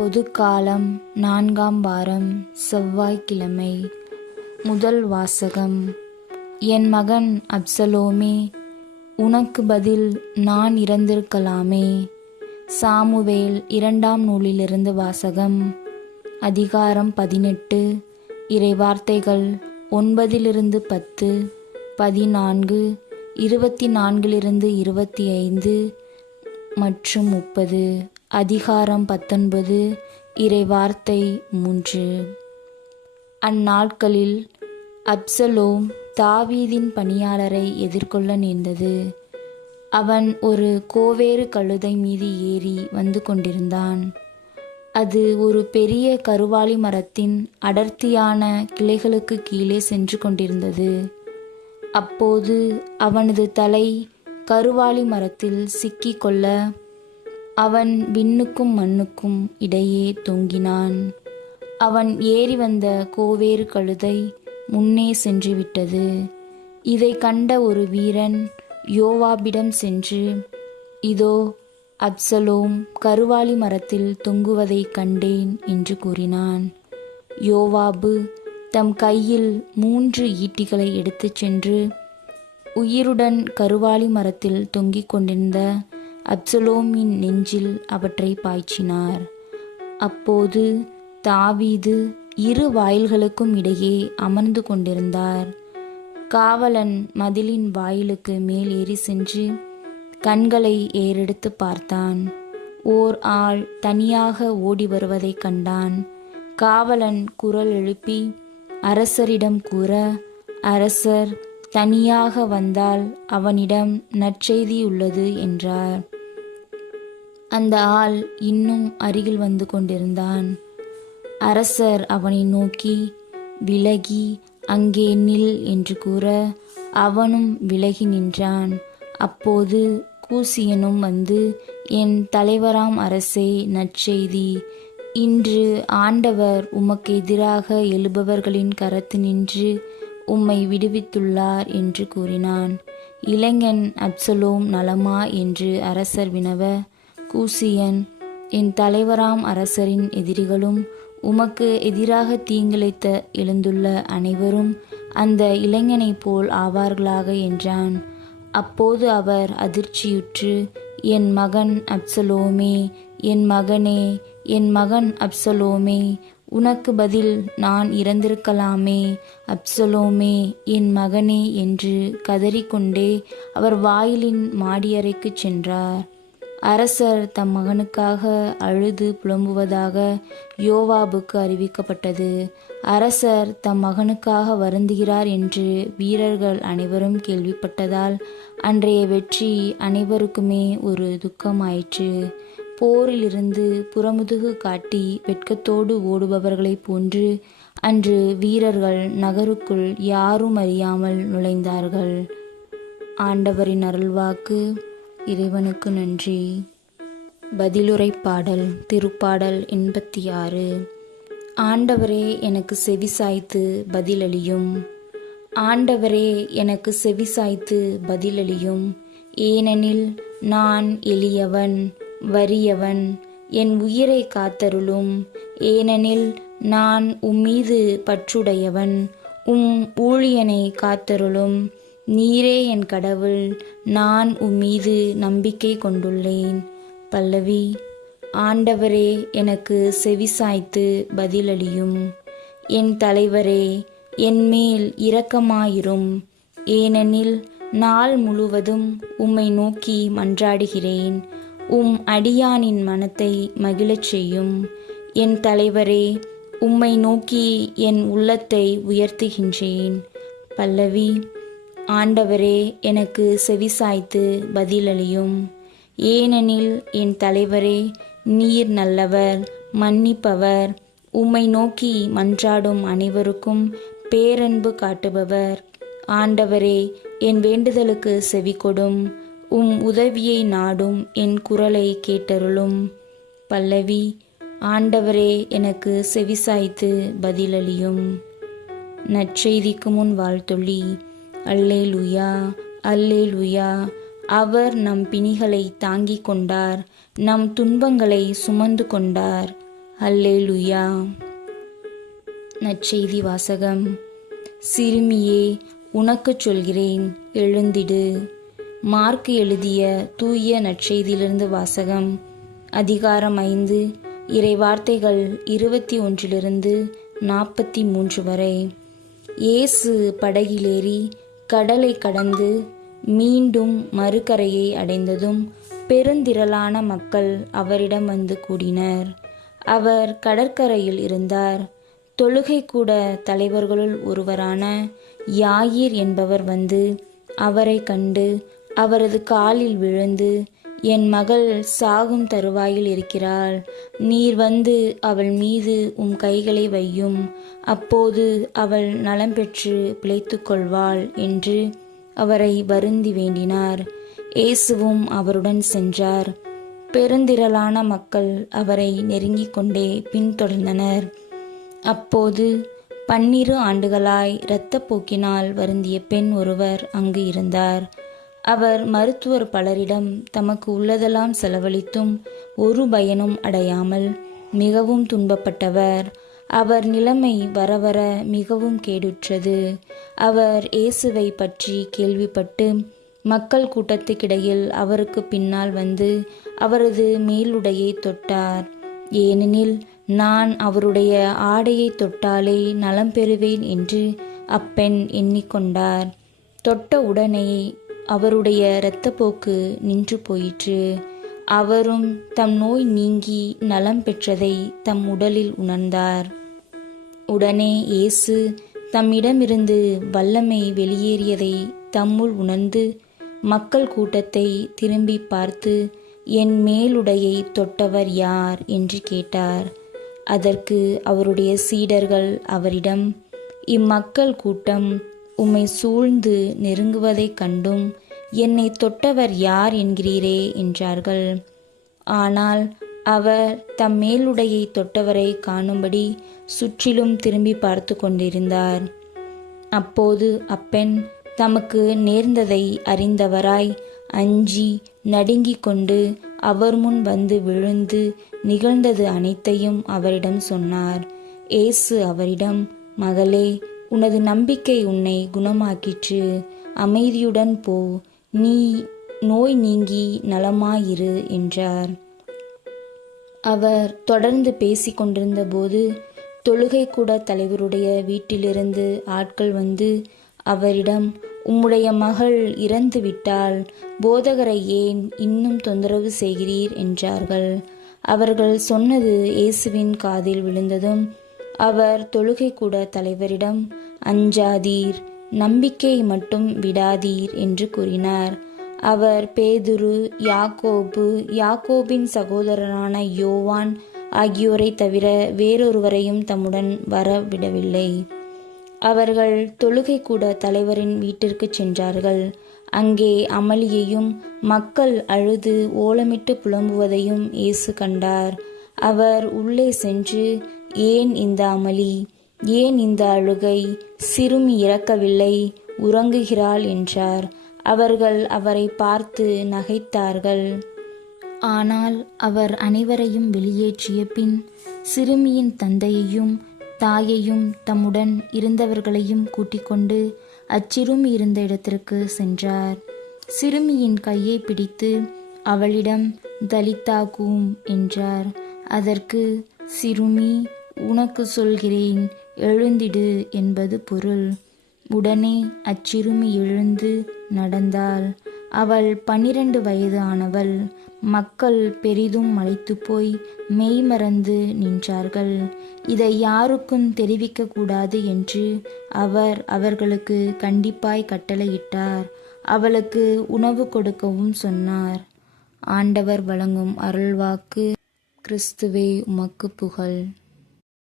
பொதுக்காலம் 4ஆம் வாரம் செவ்வாய்க்கிழமை. முதல் வாசகம். என் மகன் அப்சலோமே, உனக்கு பதில் நான் இறந்திருக்கலாமே. சாமுவேல் 2ஆம் நூலிலிருந்து வாசகம். அதிகாரம் 18. இறைவார்த்தைகள் 9-10, 14, 24-25 மற்றும் 30. அதிகாரம் 19. இறைவார்த்தை 3. அந்நாட்களில் அப்சலோம் தாவீதின் பணியாளரை எதிர்கொள்ள நேர்ந்தது. அவன் ஒரு கோவேறு கழுதை மீது ஏறி வந்து கொண்டிருந்தான். அது ஒரு பெரிய கருவாலி மரத்தின் அடர்த்தியான கிளைகளுக்கு கீழே சென்று கொண்டிருந்தது. அப்போது அவனது தலை கருவாலி மரத்தில் சிக்கிக்கொள்ள அவன் விண்ணுக்கும் மண்ணுக்கும் இடையே தொங்கினான். அவன் ஏறி வந்த கோவேறு கழுதை முன்னே சென்று விட்டது. இதை கண்ட ஒரு வீரன் யோவாபிடம் சென்று, இதோ அப்சலோம் கருவாலி மரத்தில் தொங்குவதை கண்டேன் என்று கூறினான். யோவாபு தம் கையில் 3 ஈட்டிகளை எடுத்துச் சென்று உயிருடன் கருவாலி மரத்தில் தொங்கிக் கொண்டிருந்த அப்சலோமின் நெஞ்சில் அவற்றை பாய்ச்சினார். அப்போது தாவீது 2 வாயில்களுக்கும் இடையே அமர்ந்து கொண்டிருந்தார். காவலன் மதிலின் வாயிலுக்கு மேல் ஏறி சென்று கண்களை ஏறெடுத்து பார்த்தான். ஓர் ஆள் தனியாக ஓடி வருவதை கண்டான். காவலன் குரல் எழுப்பி அரசரிடம் கூற, அரசர் தனியாக வந்தால் அவனிடம் நற்செய்தி உள்ளது என்றார். அந்த ஆள் இன்னும் அருகில் வந்து கொண்டிருந்தான். அரசர் அவனை நோக்கி, விலகி அங்கே நில் என்று கூற அவனும் விலகி நின்றான். அப்போது கூசியனும் வந்து, என் தலைவராம் அரசே, நற்செய்தி. இன்று ஆண்டவர் உமக்கு எதிராக எழுபவர்களின் கரத்தினின்று உம்மை விடுவித்துள்ளார் என்று கூறினான். இளைஞன் அப்சலோம் நலமா என்று அரசர் வினவ, கூசியன், என் தலைவராம் அரசரின் எதிரிகளும் உமக்கு எதிராக தீங்கிழைத்த எழுந்துள்ள அனைவரும் அந்த இளைஞனைப் போல் ஆவார்களாக என்றான். அப்போது அவர் அதிர்ச்சியுற்று, என் மகன் அப்சலோமே, என் மகனே, என் மகன் அப்சலோமே, உனக்கு பதில் நான் இறந்திருக்கலாமே. அப்சலோமே, என் மகனே என்று கதறிக்கொண்டே அவர் வாயிலின் மாடியறைக்கு சென்றார். அரசர் தம் மகனுக்காக அழுது புலம்புவதாக யோவாபுக்கு அறிவிக்கப்பட்டது. அரசர் தம் மகனுக்காக வருந்துகிறார் என்று வீரர்கள் அனைவரும் கேள்விப்பட்டதால் அன்றைய வெற்றி அனைவருக்குமே ஒரு துக்கமாயிற்று. போரிலிருந்து புறமுதுகு காட்டி வெட்கத்தோடு ஓடுபவர்களைப் போன்று அன்று வீரர்கள் நகருக்குள் யாரும் அறியாமல் நுழைந்தார்கள். ஆண்டவரின் அருள்வாக்கு. இறைவனுக்கு நன்றி. பதிலுரை பாடல். திருப்பாடல் 86. ஆண்டவரே எனக்கு செவிசாய்த்து பதிலளியும். ஆண்டவரே எனக்கு செவிசாய்த்து பதிலளியும். ஏனெனில் நான் எளியவன் வறியவன், என் உயிரை காத்தருளும். ஏனெனில் நான் உம்மீது பற்றுடையவன், உம் ஊழியனை காத்தருளும். நீரே என் கடவுள், நான் உம்மீது நம்பிக்கை கொண்டுள்ளேன். பல்லவி. ஆண்டவரே எனக்கு செவிசாய்த்து பதிலளியும். என் தலைவரே, என் மேல் இரக்கமாயிரும். ஏனெனில் நாள் முழுவதும் உம்மை நோக்கி மன்றாடுகிறேன். உம் அடியானின் மனத்தை மகிழச் செய்யும். என் தலைவரே, உம்மை நோக்கி என் உள்ளத்தை உயர்த்துகின்றேன். பல்லவி. ஆண்டவரே எனக்கு செவிசாய்த்து பதிலளியும். ஏனெனில் என் தலைவரே, நீர் நல்லவர், மன்னிப்பவர், உம்மை நோக்கி மன்றாடும் அனைவருக்கும் பேரன்பு காட்டுபவர். ஆண்டவரே, என் வேண்டுதலுக்கு செவிகொடும். உம் உதவியை நாடும் என் குரலை கேட்டருளும். பல்லவி. ஆண்டவரே எனக்கு செவிசாய்த்து பதிலளியும். நற்செய்திக்கு முன் வாழ்த்தொளி. அல்லேலூயா, அல்லேலூயா. அவர் நம் பிணிகளை தாங்கிக் கொண்டார், நம் துன்பங்களை சுமந்து கொண்டார். அல்லேலூயா. நற்செய்தி வாசகம். சிறுமியே, உனக்குச் சொல்கிறேன், எழுந்திடு. மார்க்கு எழுதிய தூய நற்செய்தியிலிருந்து வாசகம். அதிகாரம் 5, இறைவார்த்தைகள் 21 43 வரை. இயேசு படகிலேறி கடலை கடந்து மீண்டும் மறுகரையை அடைந்ததும் பெருந்திரளான மக்கள் அவரிடம் வந்து கூடினர். அவர் கடற்கரையில் இருந்தார். தொழுகை கூட தலைவர்களுள் ஒருவரான யாயிர் என்பவர் வந்து அவரை கண்டு அவரது காலில் விழுந்து, என் மகள் சாகும் தருவாயில் இருக்கிறாள். நீர் வந்து அவள் மீது உம் கைகளை வையும். அப்போது அவள் நலம் பெற்று பிழைத்துக் கொள்வாள் என்று அவரை வருந்தி வேண்டினார். இயேசுவும் அவருடன் சென்றார். பெருந்திரளான மக்கள் அவரை நெருங்கிக் கொண்டே பின்தொடர்ந்தனர். அப்போது 12 ஆண்டுகளாய் இரத்தப்போக்கினால் வருந்திய பெண் ஒருவர் அங்கு இருந்தார். அவர் மருத்துவர் பலரிடம் தமக்கு உள்ளதெல்லாம் செலவழித்தும் ஒரு பயனும் அடையாமல் மிகவும் துன்பப்பட்டவர். அவர் நிலைமை வர வர மிகவும் கேடுற்றது. அவர் இயேசுவை பற்றி கேள்விப்பட்டு மக்கள் கூட்டத்துக்கிடையில் அவருக்கு பின்னால் வந்து அவரது மேலுடையை தொட்டார். ஏனெனில் நான் அவருடைய ஆடையை தொட்டாலே நலம் பெறுவேன் என்று அப்பெண் எண்ணிக்கொண்டார். தொட்ட உடனே அவருடைய இரத்தப்போக்கு நின்று போயிற்று. அவரும் தம் நோய் நீங்கி நலம் பெற்றதை தம் உடலில் உணர்ந்தார். உடனே இயேசு தம்மிடமிருந்து வல்லமை வெளியேறியதை தம்முள் உணர்ந்து மக்கள் கூட்டத்தை திரும்பி பார்த்து, என் மேலுடையை தொட்டவர் யார் என்று கேட்டார். அதற்கு அவருடைய சீடர்கள் அவரிடம், இம்மக்கள் கூட்டம் உம்மை சூழ்ந்து நெருங்குவதைக் கண்டும் என்னை தொட்டவர் யார் என்கிறீரே என்றார்கள். ஆனால் அவர் தம் மேலுடையை தொட்டவரை காணும்படி சுற்றிலும் திரும்பி பார்த்து கொண்டிருந்தார். அப்போது அப்பெண் தமக்கு நேர்ந்ததை அறிந்தவராய் அஞ்சி நடுங்கிக் கொண்டு அவர் முன் வந்து விழுந்து நிகழ்ந்தது அனைத்தையும் அவரிடம் சொன்னார். இயேசு அவரிடம், மகளே, உனது நம்பிக்கை உன்னை குணமாக்கிற்று. அமைதியுடன் போ, நீ நோய் நீங்கி நலமாயிரு என்றார். அவர் தொடர்ந்து பேசிக் கொண்டிருந்த போது தொழுகை கூட தலைவருடைய வீட்டிலிருந்து ஆட்கள் வந்து அவரிடம், உம்முடைய மகள் இறந்து விட்டால் போதகரை ஏன் இன்னும் தொந்தரவு செய்கிறீர் என்றார்கள். அவர்கள் சொன்னது இயேசுவின் காதில் விழுந்ததும் அவர் தொழுகை கூட தலைவரிடம், அஞ்சாதீர், நம்பிக்கை மட்டும் விடாதீர் என்று கூறினார். அவர் பேதுரு, யாக்கோபு, யாக்கோபின் சகோதரரான யோவான் ஆகியோரை தவிர வேறொருவரையும் தம்முடன் வர விடவில்லை. அவர்கள் தொழுகை கூட தலைவரின் வீட்டிற்கு சென்றார்கள். அங்கே அமளியையும் மக்கள் அழுது ஓலமிட்டு புலம்புவதையும் இயேசு கண்டார். அவர் உள்ளே சென்று, ஏன் இந்த அமளி, ஏன் இந்த அழுகை? சிறுமி இறக்கவில்லை, உறங்குகிறாள் என்றார். அவர்கள் அவரை பார்த்து நகைத்தார்கள். ஆனால் அவர் அனைவரையும் வெளியேற்றிய பின் சிறுமியின் தந்தையையும் தாயையும் தம்முடன் இருந்தவர்களையும் கூட்டிக் கொண்டு அச்சிறுமி இருந்த இடத்திற்கு சென்றார். சிறுமியின் கையை பிடித்து அவளிடம் தலித்தா கூம் என்றார். அதற்கு, சிறுமி, உனக்கு சொல்கிறேன், எழுந்திடு என்பது பொருள். உடனே அச்சிறுமி எழுந்து நடந்தாள். அவள் 12 வயது ஆனவள். மக்கள் பெரிதும் மலைத்து போய் மெய்மறந்து நின்றார்கள். இதை யாருக்கும் தெரிவிக்க கூடாது என்று அவர் அவர்களுக்கு கண்டிப்பாய் கட்டளையிட்டார். அவளுக்கு உணவு கொடுக்கவும் சொன்னார். ஆண்டவர் வழங்கும் அருள்வாக்கு. கிறிஸ்துவே, உமக்கு புகழ்.